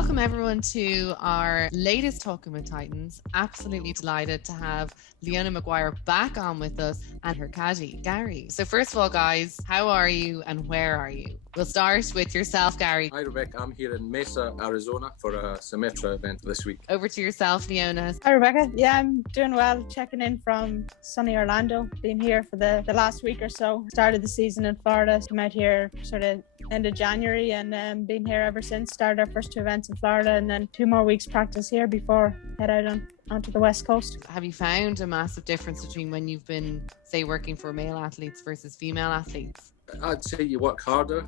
Welcome everyone to our latest Talking with Titans. Absolutely delighted to have Leona Maguire back on with us and her caddy, Gary. So first of all, guys, how are you and where are you? We'll start with yourself, Gary. Hi, Rebecca. I'm here in Mesa, Arizona for a Symetra event this week. Over to yourself, Leona. Hi, Rebecca. Yeah, I'm doing well. Checking in from sunny Orlando. Been here for the last week or so. Started the season in Florida. Came out here sort of end of January and been here ever since. Started our first 2 events in Florida and then 2 more weeks practice here before head out onto the West Coast. Have you found a massive difference between when you've been, say, working for male athletes versus female athletes? I'd say you work harder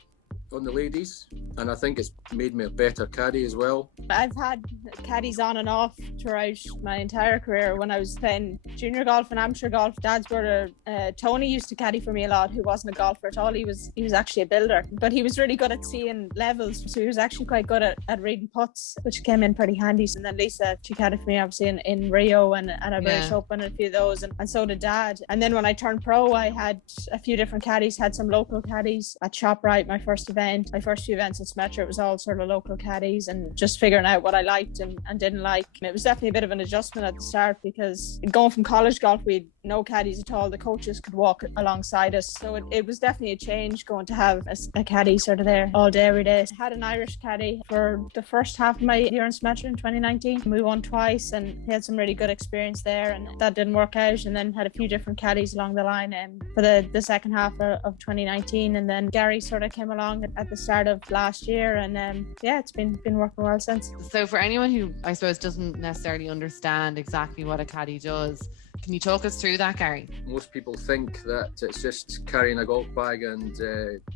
on the ladies, and I think it's made me a better caddy as well. I've had caddies on and off throughout my entire career. When I was playing junior golf and amateur golf, Dad's brother Tony used to caddy for me a lot, who wasn't a golfer at all. He was actually a builder, but he was really good at seeing levels, so he was actually quite good at reading putts, which came in pretty handy. And then Lisa, she caddied for me obviously in Rio and a British Open and a few of those, and so did Dad. And then when I turned pro, I had a few different caddies, had some local caddies at ShopRite, my first event. My first few events in Symetra, it was all sort of local caddies and just figuring out what I liked and didn't like. It was definitely a bit of an adjustment at the start because going from college golf, we had no caddies at all. The coaches could walk alongside us. So it was definitely a change going to have a caddy sort of there all day, every day. I had an Irish caddy for the first half of my year in Symetra in 2019. We won twice and he had some really good experience there, and that didn't work out. And then had a few different caddies along the line for the second half of 2019. And then Gary sort of came along at the start of last year, and it's been working well since. So for anyone who I suppose doesn't necessarily understand exactly what a caddy does, can you talk us through that, Gary? Most people think that it's just carrying a golf bag and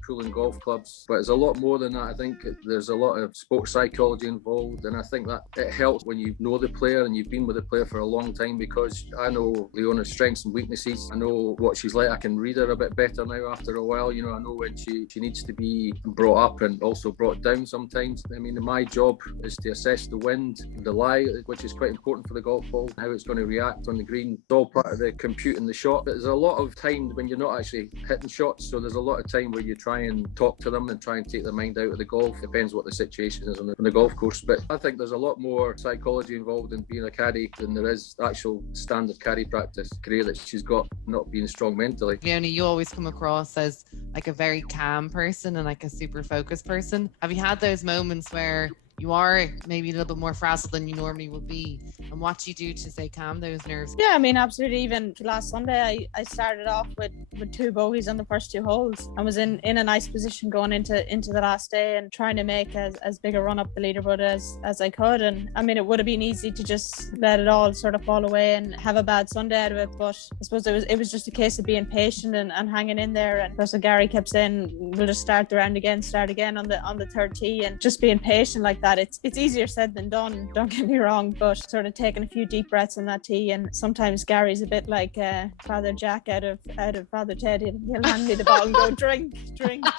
pulling golf clubs, but it's a lot more than that. I think there's a lot of sports psychology involved, and I think that it helps when you know the player and you've been with the player for a long time, because I know Leona's strengths and weaknesses. I know what she's like. I can read her a bit better now after a while. You know, I know when she needs to be brought up and also brought down sometimes. I mean, my job is to assess the wind, the lie, which is quite important for the golf ball, how it's going to react on the green. All part of the computing the shot. But there's a lot of time when you're not actually hitting shots, so there's a lot of time where you try and talk to them and try and take their mind out of the golf. Depends what the situation is on the golf course, but I think there's a lot more psychology involved in being a caddy than there is actual standard caddy practice career that she's got, not being strong mentally. Leona, you always come across as like a very calm person and like a super focused person. Have you had those moments where you are maybe a little bit more frazzled than you normally would be, and what do you do to say calm those nerves? Yeah, I mean, absolutely. Even last Sunday I started off with 2 bogeys on the first 2 holes. I was in a nice position going into the last day and trying to make as big a run up the leaderboard as I could. And I mean, it would have been easy to just let it all sort of fall away and have a bad Sunday out of it, but I suppose it was just a case of being patient and hanging in there. And that's what Gary kept saying, we'll just start the round again, start again on the third tee, and just being patient like that. It's easier said than done, don't get me wrong, but sort of taking a few deep breaths in that tee. And sometimes Gary's a bit like Father Jack out of Father Ted. He'll hand me the ball and go drink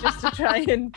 just to try and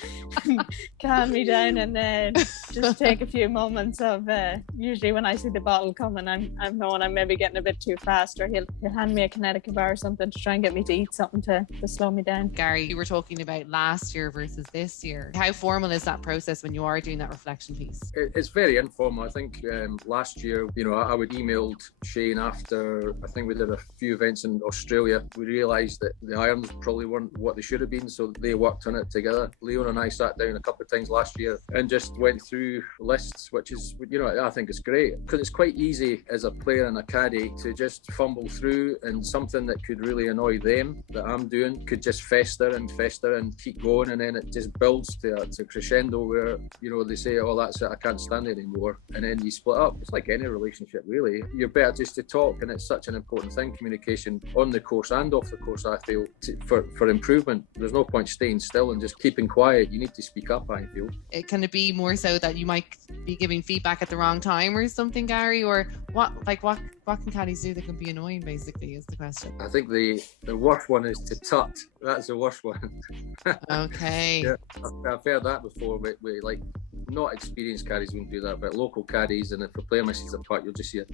calm me down, and just take a few moments of usually when I see the bottle coming, I'm knowing I'm maybe getting a bit too fast, or he'll hand me a Kinetica bar or something to try and get me to eat something to slow me down. Gary, you were talking about last year versus this year. How formal is that process when you are doing that reflection piece? It's very informal. I think last year, I would emailed Shane after, I think we did a few events in Australia. We realised that the irons probably weren't what they should have been, so they worked on it together. Leona and I sat down a couple of times last year and just went through lists, which is, I think it's great, because it's quite easy as a player and a caddy to just fumble through, and something that could really annoy them that I'm doing could just fester and keep going, and then it just builds to a crescendo where, they say, oh, that's it, I can't stand it anymore, and then you split up. It's like any relationship, really. You're better just to talk, and it's such an important thing, communication on the course and off the course, I feel, for improvement. There's no point staying still and just keeping quiet. You need to speak up, I feel. Can it be more so that you might be giving feedback at the wrong time or something, Gary? Or what can caddies do that can be annoying, basically, is the question. I think the worst one is to tut. That's the worst one. Okay. Yeah, I've heard that before, but like, not experienced caddies wouldn't do that, but local caddies, and if a player misses a putt, you'll just hear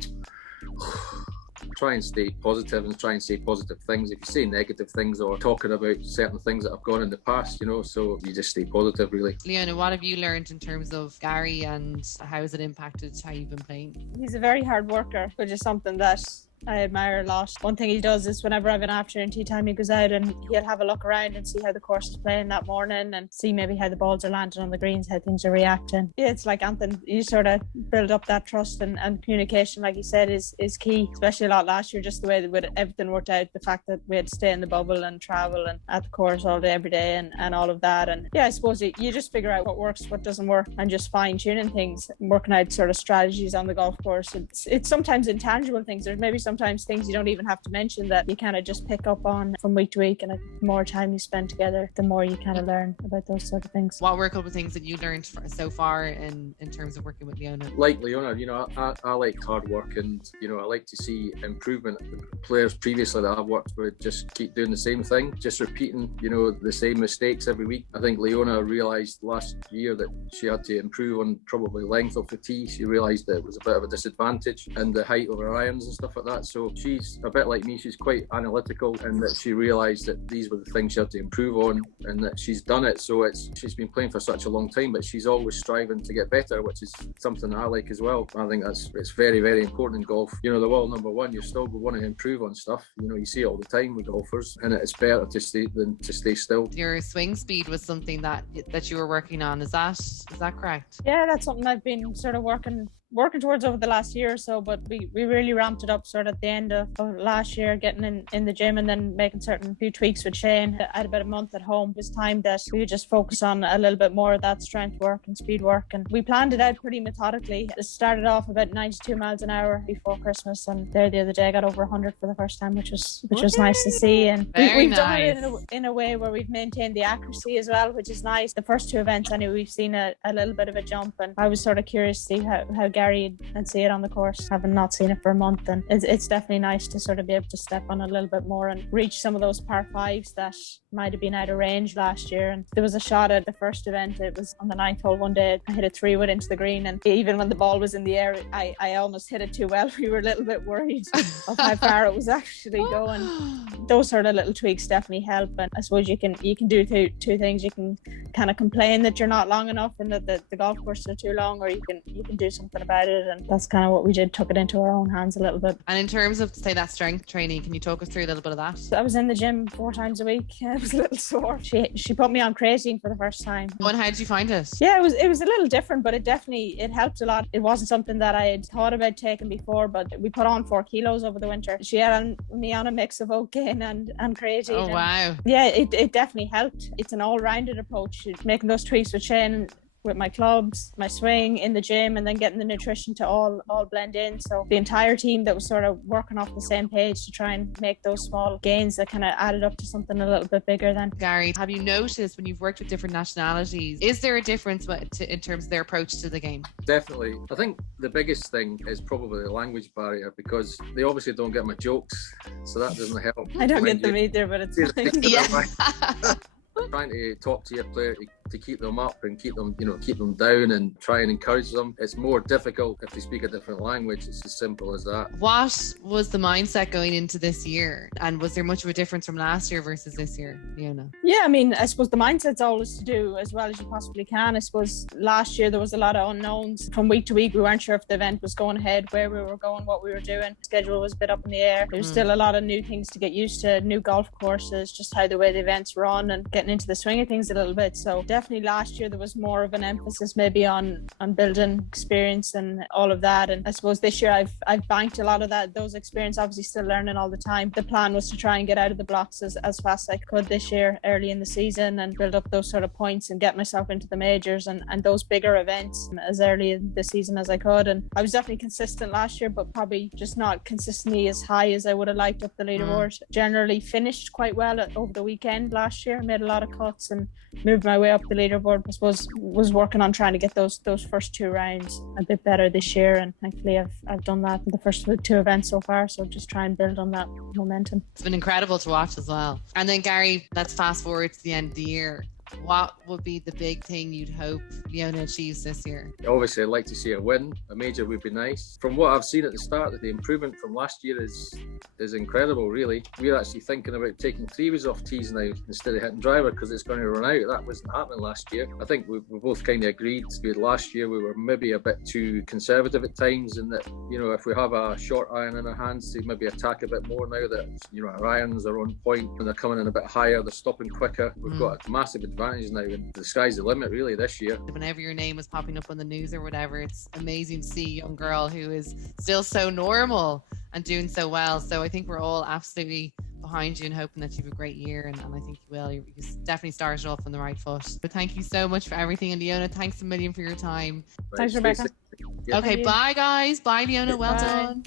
try and stay positive and try and say positive things. If you say negative things or talking about certain things that have gone in the past, so you just stay positive, really. Leona, what have you learned in terms of Gary and how has it impacted how you've been playing? He's a very hard worker, which is something that I admire a lot. One thing he does is whenever I have an afternoon tea time, he goes out and he'll have a look around and see how the course is playing that morning and see maybe how the balls are landing on the greens, how things are reacting. Yeah, it's like Anthony, you sort of build up that trust and communication, like you said, is key, especially a lot last year, just the way that everything worked out, the fact that we had to stay in the bubble and travel and at the course all day, every day and all of that. And yeah, I suppose you just figure out what works, what doesn't work, and just fine tuning things, working out sort of strategies on the golf course. It's sometimes intangible things. There's maybe sometimes things you don't even have to mention that you kind of just pick up on from week to week, and the more time you spend together, the more you kind of learn about those sort of things. What were a couple of things that you learned so far in terms of working with Leona? Like Leona, I like hard work, and I like to see improvement. Players previously that I've worked with just keep doing the same thing, just repeating the same mistakes every week. I think Leona realised last year that she had to improve on probably length of the tee. She realised that it was a bit of a disadvantage and the height of her irons and stuff like that. So she's a bit like me. She's quite analytical, and that she realised that these were the things she had to improve on, and that she's done it. So she's been playing for such a long time, but she's always striving to get better, which is something I like as well. I think it's very, very important in golf. The world number one, you're still wanting to improve on stuff. You see it all the time with golfers, and it's better to stay still. Your swing speed was something that you were working on. Is that correct? Yeah, that's something I've been sort of working towards over the last year or so, but we really ramped it up sort of at the end of last year, getting in the gym and then making certain few tweaks with Shane. I had about a month at home. It was time that we would just focus on a little bit more of that strength work and speed work, and we planned it out pretty methodically. It started off about 92 miles an hour before Christmas, and there the other day I got over 100 for the first time, which was nice to see. And we've done it in a way where we've maintained the accuracy as well, which is nice. The first two events anyway, we've seen a little bit of a jump, and I was sort of curious to see how Gary and see it on the course, having not seen it for a month. And it's definitely nice to sort of be able to step on a little bit more and reach some of those par fives that might have been out of range last year. And there was a shot at the first event. It was on the 9th hole one day. I hit a 3-wood into the green, and even when the ball was in the air, I almost hit it too well. We were a little bit worried of how far it was actually going. Those sort of little tweaks definitely help, and I suppose you can do two things. You can kind of complain that you're not long enough and that the golf courses are too long, or you can do something about it, and that's kind of what we did, took it into our own hands a little bit. And in terms of, say, that strength training, can you talk us through a little bit of that? I was in the gym 4 times a week. I was a little sore. She put me on creatine for the first time. Oh, and how did you find it? Yeah, it was a little different, but it helped a lot. It wasn't something that I had thought about taking before, but we put on 4 kilos over the winter. She had me on a mix of Oaken and creatine. Oh, wow. Yeah, it definitely helped. It's an all-rounded approach, making those tweaks with Shane, with my clubs, my swing, in the gym, and then getting the nutrition to all blend in. So the entire team that was sort of working off the same page to try and make those small gains that kind of added up to something a little bit bigger then. Gary, have you noticed when you've worked with different nationalities, is there a difference in terms of their approach to the game? Definitely. I think the biggest thing is probably the language barrier, because they obviously don't get my jokes, so that doesn't help. I don't get them either, but it's fine. Yeah. Trying to talk to your player to keep them up and keep them down and try and encourage them. It's more difficult if they speak a different language. It's as simple as that. What was the mindset going into this year? And was there much of a difference from last year versus this year, Leona? Yeah, I mean, I suppose the mindset's always to do as well as you possibly can. I suppose last year there was a lot of unknowns. From week to week, we weren't sure if the event was going ahead, where we were going, what we were doing. The schedule was a bit up in the air. There was still a lot of new things to get used to, new golf courses, just how the way the events run and getting into the swing of things a little bit. So definitely last year there was more of an emphasis maybe on building experience and all of that. And I suppose this year I've banked a lot of those experience, obviously still learning all the time. The plan was to try and get out of the blocks as fast as I could this year, early in the season, and build up those sort of points and get myself into the majors and those bigger events as early in the season as I could. And I was definitely consistent last year, but probably just not consistently as high as I would have liked up the leaderboard. Generally finished quite well over the weekend last year, made a lot of cuts and moved my way up the leaderboard. I suppose was working on trying to get those first 2 rounds a bit better this year, and thankfully I've done that in the first 2 events so far, so just try and build on that momentum. It's been incredible to watch as well. And then Gary, let's fast forward to the end of the year. what would be the big thing you'd hope Leona achieves this year? Obviously, I'd like to see a win. A major would be nice. From what I've seen at the start, the improvement from last year is incredible, really. We're actually thinking about taking threes off tees now instead of hitting driver because it's going to run out. That wasn't happening last year. I think we both kind of agreed. Last year we were maybe a bit too conservative at times, and that, you know, if we have a short iron in our hands, to maybe attack a bit more now that, you know, our irons are on point and they're coming in a bit higher, they're stopping quicker. We've got a massive advantage now, and the sky's the limit really this year. Whenever your name is popping up on the news or whatever, it's amazing to see a young girl who is still so normal and doing so well. So I think we're all absolutely behind you and hoping that you have a great year, and I think you will. You definitely started off on the right foot. But thank you so much for everything, and Leona, thanks a million for your time. Thanks, Rebecca. Okay, bye guys. Bye, Leona. Well done.